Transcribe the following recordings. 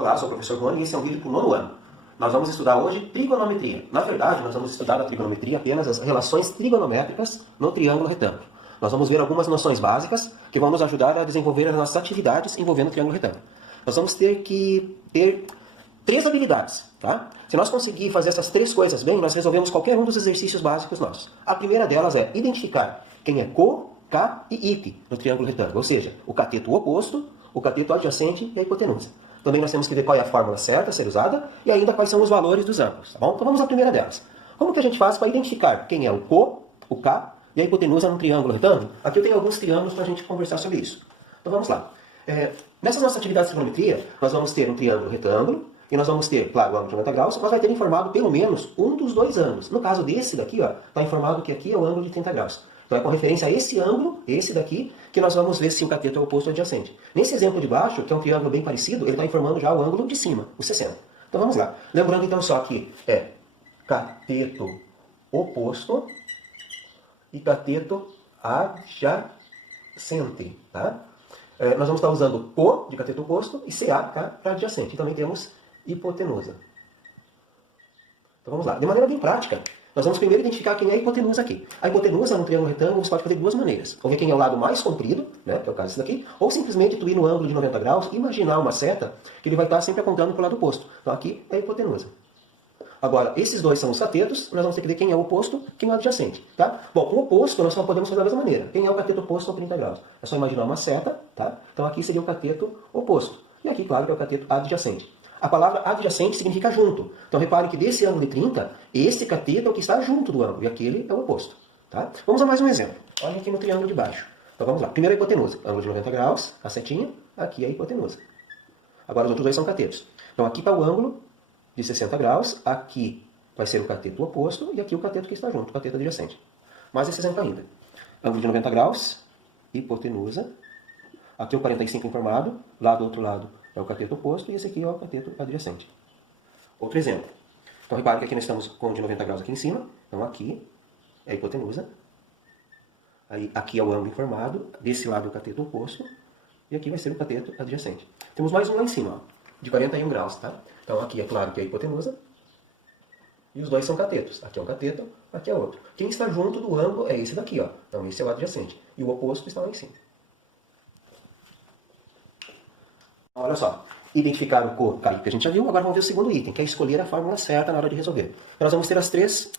Olá, sou o professor Rony e esse é um vídeo para o nono ano. Nós vamos estudar hoje trigonometria. Na verdade, nós vamos estudar a trigonometria apenas as relações trigonométricas no triângulo retângulo. Nós vamos ver algumas noções básicas que vão nos ajudar a desenvolver as nossas atividades envolvendo o triângulo retângulo. Nós vamos ter que ter três habilidades, tá? Se nós conseguir fazer essas três coisas bem, nós resolvemos qualquer um dos exercícios básicos nossos. A primeira delas é identificar quem é co, K e IP no triângulo retângulo, ou seja, o cateto oposto, o cateto adjacente e a hipotenusa. Também nós temos que ver qual é a fórmula certa a ser usada e ainda quais são os valores dos ângulos, tá bom? Então vamos à primeira delas. Como que a gente faz para identificar quem é o co, o K e a hipotenusa num triângulo retângulo? Aqui eu tenho alguns triângulos para a gente conversar sobre isso. Então vamos lá. Nessas nossas atividades de trigonometria, nós vamos ter um triângulo retângulo e nós vamos ter, claro, o ângulo de 90 graus, mas vai ter informado pelo menos um dos dois ângulos. No caso desse daqui, está informado que aqui é o ângulo de 30 graus. Então é com referência a esse ângulo, esse daqui, que nós vamos ver se o cateto é oposto ou adjacente. Nesse exemplo de baixo, que é um triângulo bem parecido, ele está informando já o ângulo de cima, o 60. Então vamos lá. Lembrando então só que é cateto oposto e cateto adjacente. Tá? Nós vamos estar usando co de cateto oposto e CA para adjacente. E também temos hipotenusa. Então vamos lá. De maneira bem prática, nós vamos primeiro identificar quem é a hipotenusa aqui. A hipotenusa no triângulo retângulo você pode fazer de duas maneiras. Ou ver quem é o lado mais comprido, né, que é o caso desse daqui, ou simplesmente tu ir no ângulo de 90 graus e imaginar uma seta que ele vai estar sempre apontando para o lado oposto. Então aqui é a hipotenusa. Agora, esses dois são os catetos, nós vamos ter que ver quem é o oposto, quem é o adjacente. Tá? Bom, o oposto nós só podemos fazer da mesma maneira. Quem é o cateto oposto a 30 graus? É só imaginar uma seta, tá? Então aqui seria o cateto oposto. E aqui, claro, que é o cateto adjacente. A palavra adjacente significa junto. Então repare que desse ângulo de 30, esse cateto é o que está junto do ângulo, e aquele é o oposto. Tá? Vamos a mais um exemplo. Olha aqui no triângulo de baixo. Então vamos lá. Primeiro a hipotenusa. Ângulo de 90 graus, a setinha, aqui é a hipotenusa. Agora os outros dois são catetos. Então aqui está o ângulo de 60 graus, aqui vai ser o cateto oposto, e aqui o cateto que está junto, o cateto adjacente. Mais esse exemplo ainda. Ângulo de 90 graus, hipotenusa. Aqui é o 45 informado, lá do outro lado é o cateto oposto, e esse aqui é o cateto adjacente. Outro exemplo. Então repare que aqui nós estamos com de 90 graus aqui em cima, então aqui é a hipotenusa. Aí, aqui é o ângulo informado, desse lado é o cateto oposto, e aqui vai ser o cateto adjacente. Temos mais um lá em cima, ó, de 41 graus, tá? Então aqui é claro que é a hipotenusa, e os dois são catetos. Aqui é um cateto, aqui é outro. Quem está junto do ângulo é esse daqui, ó. Então esse é o adjacente, e o oposto está lá em cima. Olha só, identificar o co, K, que a gente já viu, agora vamos ver o segundo item, que é escolher a fórmula certa na hora de resolver. Então, nós vamos ter as três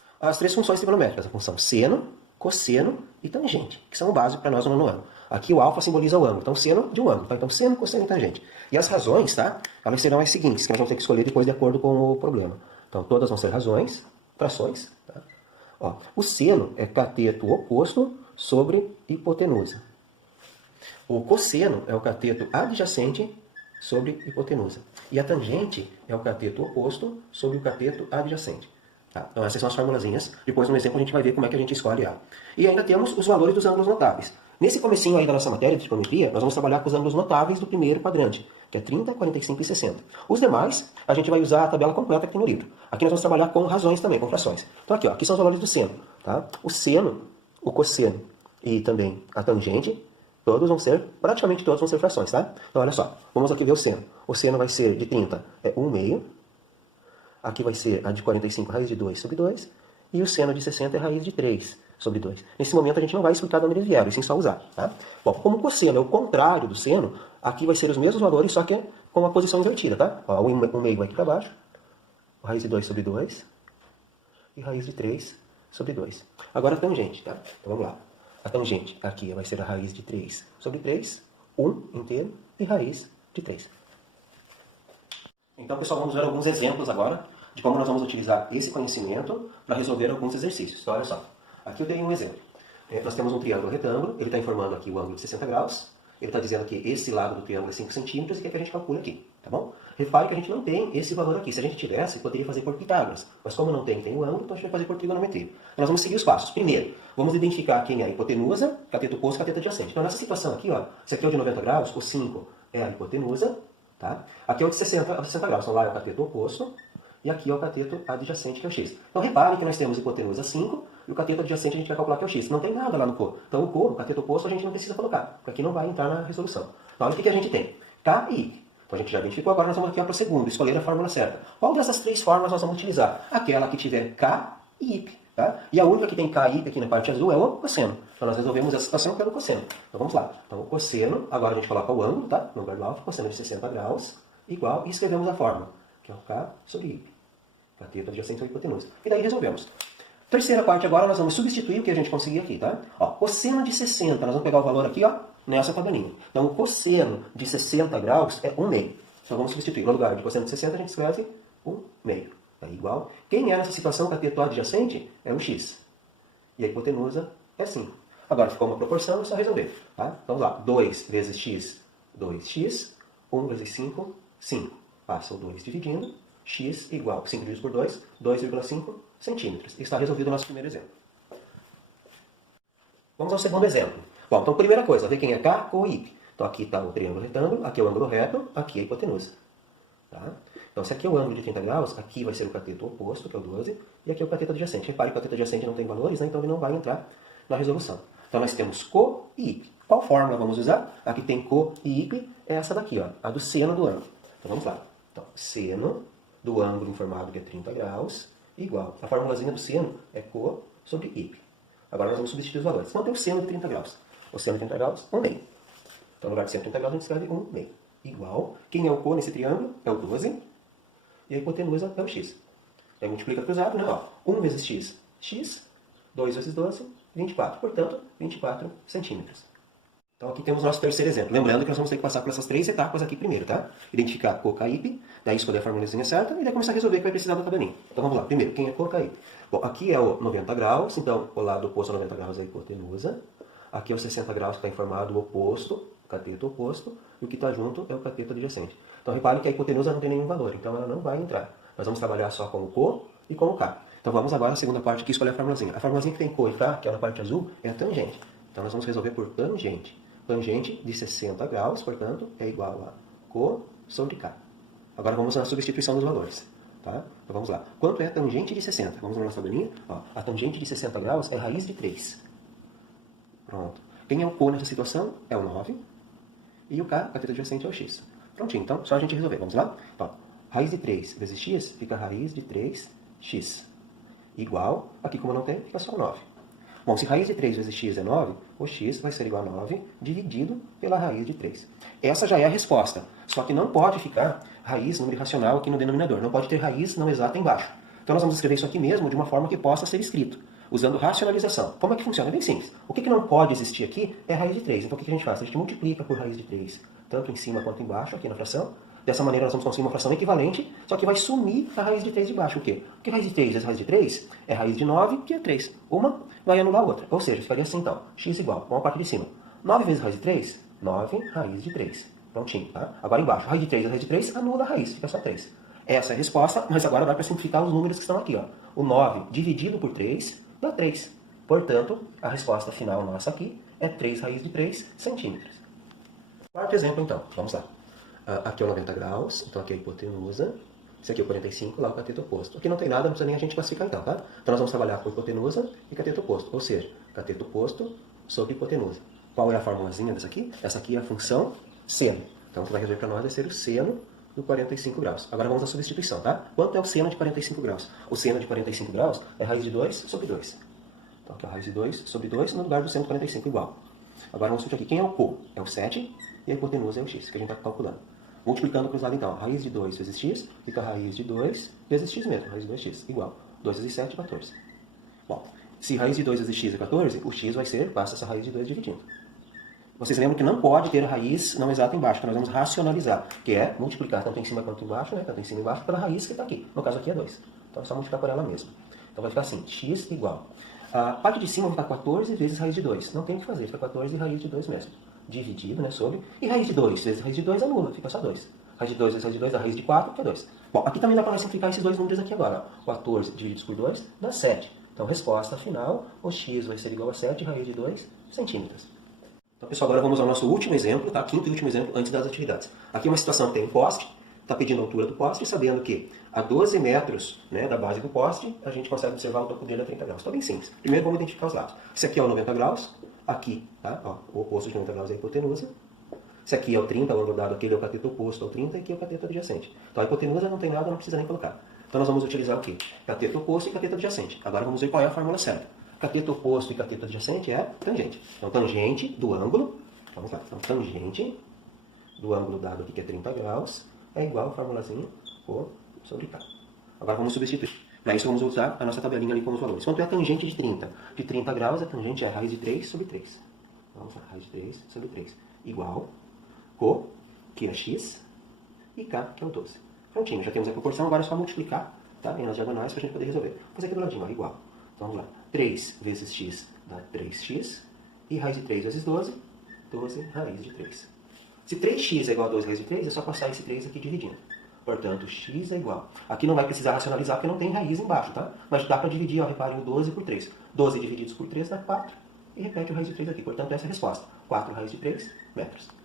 funções trigonométricas, a função seno, cosseno e tangente, que são o básico para nós no nono ano. Aqui o alfa simboliza o ângulo, então seno de um ângulo, tá? Então seno, cosseno e tangente. E as razões, tá? Elas serão as seguintes, que nós vamos ter que escolher depois de acordo com o problema. Então todas vão ser razões, frações, tá? Ó, o seno é cateto oposto sobre hipotenusa. O cosseno é o cateto adjacente sobre hipotenusa. E a tangente é o cateto oposto sobre o cateto adjacente. Tá? Então essas são as formulazinhas. Depois no exemplo a gente vai ver como é que a gente escolhe ela. E ainda temos os valores dos ângulos notáveis. Nesse comecinho aí da nossa matéria de trigonometria, nós vamos trabalhar com os ângulos notáveis do primeiro quadrante, que é 30, 45 e 60. Os demais, a gente vai usar a tabela completa que tem no livro. Aqui nós vamos trabalhar com razões também, com frações. Então aqui, ó, aqui são os valores do seno. Tá? O seno, o cosseno e também a tangente, praticamente todos vão ser frações, tá? Então, olha só, vamos aqui ver o seno. O seno vai ser de 30, é 1/2. Aqui vai ser a de 45, raiz de 2 sobre 2. E o seno de 60 é raiz de 3 sobre 2. Nesse momento, a gente não vai explicar de onde eles vieram, e sim só usar, tá? Bom, como o cosseno é o contrário do seno, aqui vai ser os mesmos valores, só que com a posição invertida, tá? Ó, o 1/2 vai aqui para baixo, raiz de 2 sobre 2 e raiz de 3 sobre 2. Agora a tangente, tá? Então, vamos lá. A tangente aqui vai ser a raiz de 3 sobre 3, 1 inteiro e raiz de 3. Então, pessoal, vamos ver alguns exemplos agora de como nós vamos utilizar esse conhecimento para resolver alguns exercícios. Então, olha só. Aqui eu dei um exemplo. Nós temos um triângulo retângulo, ele está informando aqui o ângulo de 60 graus, ele está dizendo que esse lado do triângulo é 5 centímetros e quer que a gente calcule aqui, tá bom? Repare que a gente não tem esse valor aqui. Se a gente tivesse, poderia fazer por Pitágoras. Mas como não tem o ângulo, então a gente vai fazer por trigonometria. Então, nós vamos seguir os passos. Primeiro, vamos identificar quem é a hipotenusa, cateto oposto e cateto adjacente. Então, nessa situação aqui, ó, esse aqui é o de 90 graus, o 5 é a hipotenusa, tá? Aqui é o de 60 graus, então lá é o cateto oposto, e aqui é o cateto adjacente, que é o x. Então, repare que nós temos hipotenusa 5, e o cateto adjacente a gente vai calcular que é o x. Não tem nada lá no co. Então, o co, o cateto oposto, a gente não precisa colocar, porque aqui não vai entrar na resolução. Então, olha o que a gente tem. K e I. Então a gente já identificou, agora nós vamos aqui para o segundo, escolher a fórmula certa. Qual dessas três fórmulas nós vamos utilizar? Aquela que tiver K e Y. Tá? E a única que tem K e Y aqui na parte azul é o cosseno. Então nós resolvemos essa situação pelo cosseno. Então vamos lá. Então o cosseno, agora a gente coloca o ângulo, tá? No lugar do alfa, cosseno de 60 graus, igual, e escrevemos a fórmula, que é o K sobre Y. Cateto adjacente à hipotenusa. E daí resolvemos. Terceira parte agora, nós vamos substituir o que a gente conseguiu aqui, tá? Ó, cosseno de 60, nós vamos pegar o valor aqui, ó, nessa tabelinha. Então o cosseno de 60 graus é 1/2. Então vamos substituir. No lugar de cosseno de 60, a gente escreve 1/2. É igual. Quem é nessa situação cateto adjacente é o x. E a hipotenusa é 5. Agora ficou uma proporção, é só resolver. Tá? Vamos lá. 2 vezes x, 2x. 1 vezes 5, 5. Passa o 2 dividindo. X igual 5 dividido por 2, 2,5 centímetros. Está resolvido o nosso primeiro exemplo. Vamos ao segundo exemplo. Bom, então primeira coisa, ver quem é K ou Y. Então aqui está o triângulo retângulo, aqui é o ângulo reto, aqui é a hipotenusa. Tá? Então se aqui é o ângulo de 30 graus, aqui vai ser o cateto oposto, que é o 12, e aqui é o cateto adjacente. Repare que o cateto adjacente não tem valores, né? Então ele não vai entrar na resolução. Então nós temos CO e Y. Qual fórmula vamos usar? Aqui tem CO e Y, é essa daqui, ó, a do seno do ângulo. Então vamos lá. Então, seno do ângulo informado que é 30 graus, igual. A formulazinha do seno é CO sobre Y. Agora nós vamos substituir os valores. Não tem o seno de 30 graus. O seno de 30 graus, 1/2. Então no lugar de 130 graus a gente escreve 1/2. Igual. Quem é o CO nesse triângulo? É o 12. E a hipotenusa é o x. Aí multiplica cruzado, né? Ó, 1 vezes x, x. 2 vezes 12, 24. Portanto, 24 centímetros. Então aqui temos o nosso terceiro exemplo. Lembrando que nós vamos ter que passar por essas três etapas aqui primeiro, tá? Identificar CO, K, Y, daí escolher a formulazinha certa e daí começar a resolver que vai precisar da tabelinha. Então vamos lá. Primeiro, quem é CO, K, Y? Bom, aqui é o 90 graus, então o lado oposto a 90 graus é a hipotenusa. Aqui é o 60 graus que está informado o oposto, o cateto oposto, e o que está junto é o cateto adjacente. Então repare que a hipotenusa não tem nenhum valor, então ela não vai entrar. Nós vamos trabalhar só com o CO e com o K. Então vamos agora à segunda parte aqui, escolher a formulazinha. A formulazinha que tem CO e K, que é na parte azul, é a tangente. Então nós vamos resolver por tangente. Tangente de 60 graus, portanto, é igual a CO sobre K. Agora vamos na substituição dos valores. Tá? Então vamos lá. Quanto é a tangente de 60? Vamos na nossa tabelinha. Ó, a tangente de 60 graus é raiz de 3. Pronto. Quem é o CO nessa situação? É o 9. E o K, cateto adjacente, é o x. Prontinho. Então, só a gente resolver. Vamos lá? Então, raiz de 3 vezes x fica raiz de 3x. Igual, aqui como não tem, fica só 9. Bom, se raiz de 3 vezes x é 9, o x vai ser igual a 9 dividido pela raiz de 3. Essa já é a resposta. Só que não pode ficar raiz, número irracional aqui no denominador. Não pode ter raiz não exata embaixo. Então nós vamos escrever isso aqui mesmo de uma forma que possa ser escrito, usando racionalização. Como é que funciona? É bem simples. O que não pode existir aqui é raiz de 3. Então o que a gente faz? A gente multiplica por raiz de 3, tanto em cima quanto embaixo, aqui na fração. Dessa maneira nós vamos conseguir uma fração equivalente, só que vai sumir a raiz de 3 de baixo. O quê? Porque raiz de 3 vezes raiz de 3 é raiz de 9, que é 3. Uma vai anular a outra. Ou seja, ficaria assim então. X igual, vamos a parte de cima. 9 vezes raiz de 3, 9 raiz de 3. Prontinho, tá? Agora embaixo, raiz de 3 vezes raiz de 3 anula a raiz, fica só 3. Essa é a resposta, mas agora vai para simplificar os números que estão aqui. Ó. O 9 dividido por 3 dá 3. Portanto, a resposta final nossa aqui é 3 raiz de 3 centímetros. Quarto exemplo então, vamos lá. Aqui é o 90 graus, então aqui é a hipotenusa. Esse aqui é o 45, lá o cateto oposto. Aqui não tem nada, não precisa nem a gente classificar então, tá? Então nós vamos trabalhar com hipotenusa e cateto oposto. Ou seja, cateto oposto sobre hipotenusa. Qual é a formulazinha dessa aqui? Essa aqui é a função seno. Então o que vai resolver para nós vai ser o seno do 45 graus. Agora vamos à substituição, tá? Quanto é o seno de 45 graus? O seno de 45 graus é raiz de 2 sobre 2. Então aqui é a raiz de 2 sobre 2 no lugar do seno 45 igual. Agora vamos substituir aqui. Quem é o CO? É o 7 e a hipotenusa é o x, que a gente está calculando. Multiplicando cruzado então, raiz de 2 vezes x, fica raiz de 2 vezes x mesmo, raiz de 2x, igual. 2 vezes 7, 14. Bom, se raiz de 2 vezes x é 14, o x vai ser, passa essa raiz de 2 dividindo. Vocês lembram que não pode ter raiz não exata embaixo, então nós vamos racionalizar, que é multiplicar tanto em cima quanto embaixo, né, tanto em cima e embaixo, pela raiz que está aqui. No caso aqui é 2. Então é só multiplicar por ela mesma. Então vai ficar assim, x igual. A parte de cima vai ficar 14 vezes raiz de 2. Não tem o que fazer, fica 14 e raiz de 2 mesmo. Dividido, né, sobre, e raiz de 2 vezes raiz de 2 anula, fica só 2. Raiz de 2 vezes raiz de 2 dá raiz de 4, que é 2. Bom, aqui também dá para nós simplificar esses dois números aqui agora. 14 divididos por 2 dá 7. Então, resposta final, o x vai ser igual a 7 raiz de 2 centímetros. Então, pessoal, agora vamos ao nosso último exemplo, tá? Quinto e último exemplo antes das atividades. Aqui é uma situação que tem um poste, está pedindo a altura do poste, sabendo que a 12 metros, né, da base do poste, a gente consegue observar o topo dele a 30 graus. Está bem simples. Primeiro vamos identificar os lados. Esse aqui é o 90 graus, aqui, tá? Ó, o oposto de 90 graus é a hipotenusa. Se aqui é o 30, o ângulo dado, aquele é o cateto oposto ao 30 e aqui é o cateto adjacente. Então a hipotenusa não tem nada, não precisa nem colocar. Então nós vamos utilizar o quê? Cateto oposto e cateto adjacente. Agora vamos ver qual é a fórmula certa. Cateto oposto e cateto adjacente é tangente. Então tangente do ângulo, vamos lá, então tangente do ângulo dado aqui que é 30 graus é igual a formulazinha O sobre K. Agora vamos substituir. Para isso vamos usar a nossa tabelinha ali com os valores. Quanto é a tangente de 30? De 30 graus a tangente é raiz de 3 sobre 3. Vamos lá, raiz de 3 sobre 3. Igual O, que é x, e K, que é o 12. Prontinho, já temos a proporção, agora é só multiplicar, tá? Nas diagonais para a gente poder resolver. Vou fazer aqui do ladinho, ó, igual. Então vamos lá. 3 vezes x dá 3x, e raiz de 3 vezes 12, 12 raiz de 3. Se 3x é igual a 12 raiz de 3, é só passar esse 3 aqui dividindo. Portanto, x é igual. Aqui não vai precisar racionalizar porque não tem raiz embaixo, tá? Mas dá para dividir, ó, reparem, o 12 por 3. 12 divididos por 3 dá 4. E repete o raiz de 3 aqui. Portanto, essa é a resposta. 4 raiz de 3 metros.